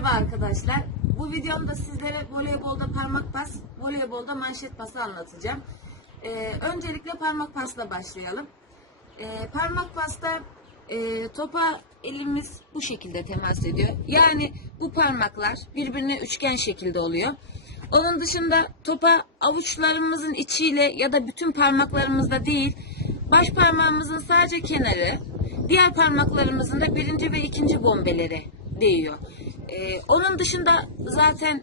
Merhaba arkadaşlar. Bu videomda sizlere voleybolda parmak pas, voleybolda manşet pası anlatacağım. Ee, öncelikle parmak pasla başlayalım. Ee, parmak pasta e, topa elimiz bu şekilde temas ediyor. Yani bu parmaklar birbirine üçgen şekilde oluyor. Onun dışında topa avuçlarımızın içiyle ya da bütün parmaklarımızda değil, baş parmağımızın sadece kenarı, diğer parmaklarımızın da birinci ve ikinci bombeleri değiyor. Ee, onun dışında zaten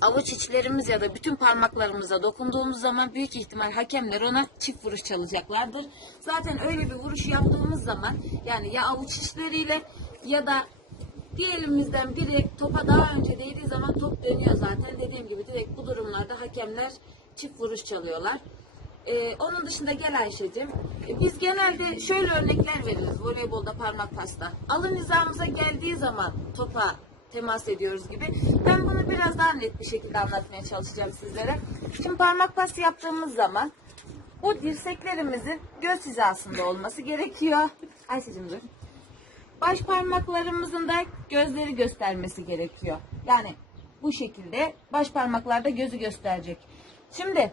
avuç içlerimiz ya da bütün parmaklarımıza dokunduğumuz zaman büyük ihtimal hakemler ona çift vuruş çalacaklardır. Zaten öyle bir vuruş yaptığımız zaman yani ya avuç içleriyle ya da bir elimizden biri topa daha önce değdiği zaman top dönüyor zaten. Dediğim gibi direkt bu durumlarda hakemler çift vuruş çalıyorlar. Ee, onun dışında gel Ayşe'cim. Ee, Biz genelde şöyle örnekler veririz voleybolda parmak pasta. Alın hizamıza geldiği zaman topa temas ediyoruz gibi. Ben bunu biraz daha net bir şekilde anlatmaya çalışacağım sizlere. Şimdi parmak pas yaptığımız zaman bu dirseklerimizin göz hizasında olması gerekiyor. Ayşe'cim dur. Baş parmaklarımızın da gözleri göstermesi gerekiyor. Yani bu şekilde baş parmaklarda gözü gösterecek. Şimdi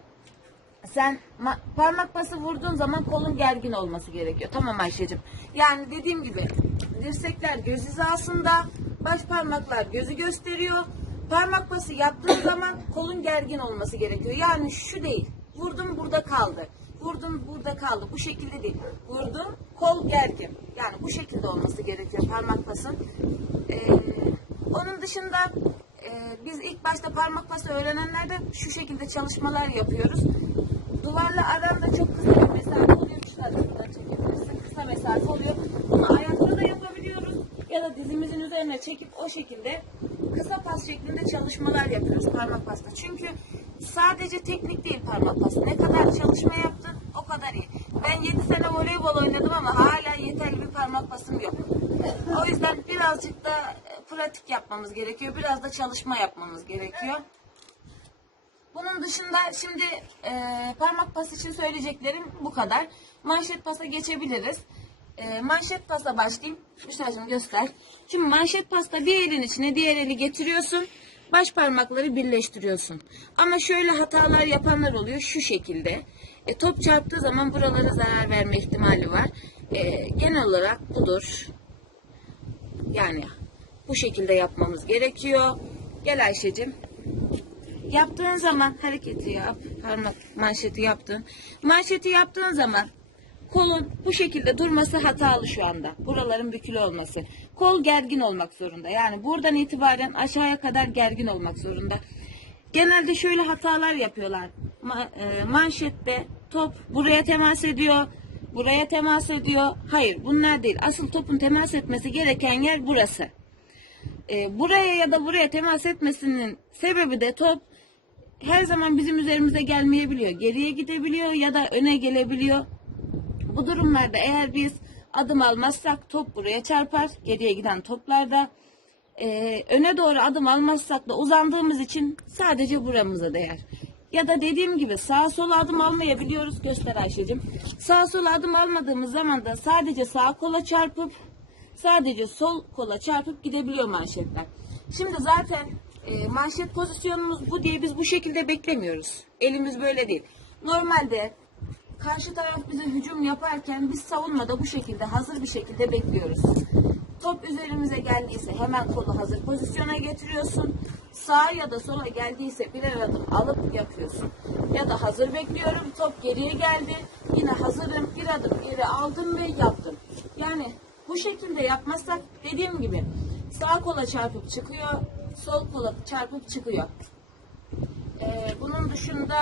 sen ma- parmak pası vurduğun zaman kolun gergin olması gerekiyor. Tamam Ayşe'cim. Yani dediğim gibi dirsekler göz hizasında, baş parmaklar gözü gösteriyor. Parmak pası yaptığın zaman kolun gergin olması gerekiyor. Yani şu değil. Vurdum burada kaldı. Vurdum burada kaldı. Bu şekilde değil. Vurdum kol gergin. Yani bu şekilde olması gerekiyor parmak pasın. Ee, onun dışında e, biz ilk başta parmak pası öğrenenlerde şu şekilde çalışmalar yapıyoruz. Duvarla aranda çok kısa bir mesafe oluyor. Şu tarafından çekebilirsin. Kısa mesafe oluyor. Bunu ayakta da yapabiliyoruz. Ya da dizimizin üzerine çekip o şekilde kısa pas şeklinde çalışmalar yapıyoruz parmak pasta. Çünkü sadece teknik değil parmak pasta. Ne kadar çalışma yaptın o kadar iyi. Ben 7 sene voleybol oynadım ama hala yeterli bir parmak pasım yok. O yüzden birazcık da pratik yapmamız gerekiyor. Biraz da çalışma yapmamız gerekiyor. Bunun dışında şimdi e, parmak pas için söyleyeceklerim bu kadar. Manşet pasa geçebiliriz. E, manşet pasa başlayayım. Müştericim göster. Şimdi manşet pasta bir elin içine diğer eli getiriyorsun. Baş parmakları birleştiriyorsun. Ama şöyle hatalar yapanlar oluyor şu şekilde. E, top çarptığı zaman buralara zarar verme ihtimali var. E, genel olarak budur. Yani bu şekilde yapmamız gerekiyor. Gel Ayşe'cim. Yaptığın zaman hareketi yap. Parmak manşeti yaptın. Manşeti yaptığın zaman kolun bu şekilde durması hatalı şu anda. Buraların bükülü olması. Kol gergin olmak zorunda. Yani buradan itibaren aşağıya kadar gergin olmak zorunda. Genelde şöyle hatalar yapıyorlar. Ma- e, manşette top buraya temas ediyor. Buraya temas ediyor. Hayır bunlar değil. Asıl topun temas etmesi gereken yer burası. E, buraya ya da buraya temas etmesinin sebebi de top her zaman bizim üzerimize gelmeyebiliyor. Geriye gidebiliyor ya da öne gelebiliyor. Bu durumlarda eğer biz adım almazsak top buraya çarpar. Geriye giden toplarda e, öne doğru adım almazsak da uzandığımız için sadece buramıza değer. Ya da dediğim gibi sağa sola adım almayabiliyoruz. Göster Ayşe'cim. Sağa sola adım almadığımız zaman da sadece sağ kola çarpıp sadece sol kola çarpıp gidebiliyor manşetler. Şimdi zaten e, manşet pozisyonumuz bu diye biz bu şekilde beklemiyoruz. Elimiz böyle değil. Normalde karşı taraf bize hücum yaparken biz savunmada bu şekilde hazır bir şekilde bekliyoruz. Top üzerimize geldiyse hemen kolu hazır pozisyona getiriyorsun. Sağa ya da sola geldiyse birer adım alıp yapıyorsun. Ya da hazır bekliyorum. Top geriye geldi. Yine hazırım. Bir adım geri aldım ve yaptım. Yani bu şekilde yapmazsak dediğim gibi sağ kola çarpıp çıkıyor. Sol kola çarpıp çıkıyor. Ee, bunun dışında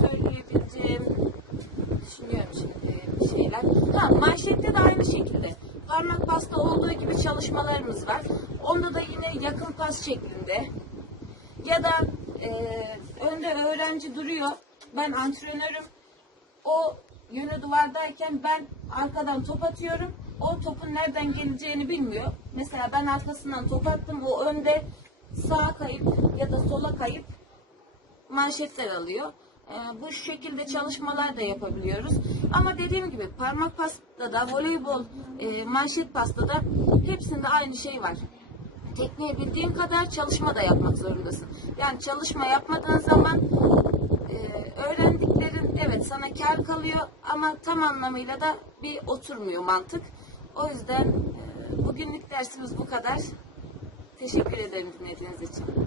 söyleyebileceğim düşünüyorum şimdi bir şeyler. Ha, manşette de aynı şekilde. Parmak pasta olduğu gibi çalışmalarımız var. Onda da yine yakın pas şeklinde. Ya da e, önde öğrenci duruyor. Ben antrenörüm. O yönü duvardayken ben arkadan top atıyorum o topun nereden geleceğini bilmiyor. Mesela ben arkasından top attım. O önde sağa kayıp ya da sola kayıp manşetler alıyor. Ee, bu şekilde çalışmalar da yapabiliyoruz. Ama dediğim gibi parmak pasta da, voleybol, e, manşet pasta da hepsinde aynı şey var. Tekniği bildiğin kadar çalışma da yapmak zorundasın. Yani çalışma yapmadığın zaman e, öğrendiklerin evet sana kar kalıyor ama tam anlamıyla da bir oturmuyor mantık. O yüzden bugünlük dersimiz bu kadar. Teşekkür ederim dinlediğiniz için.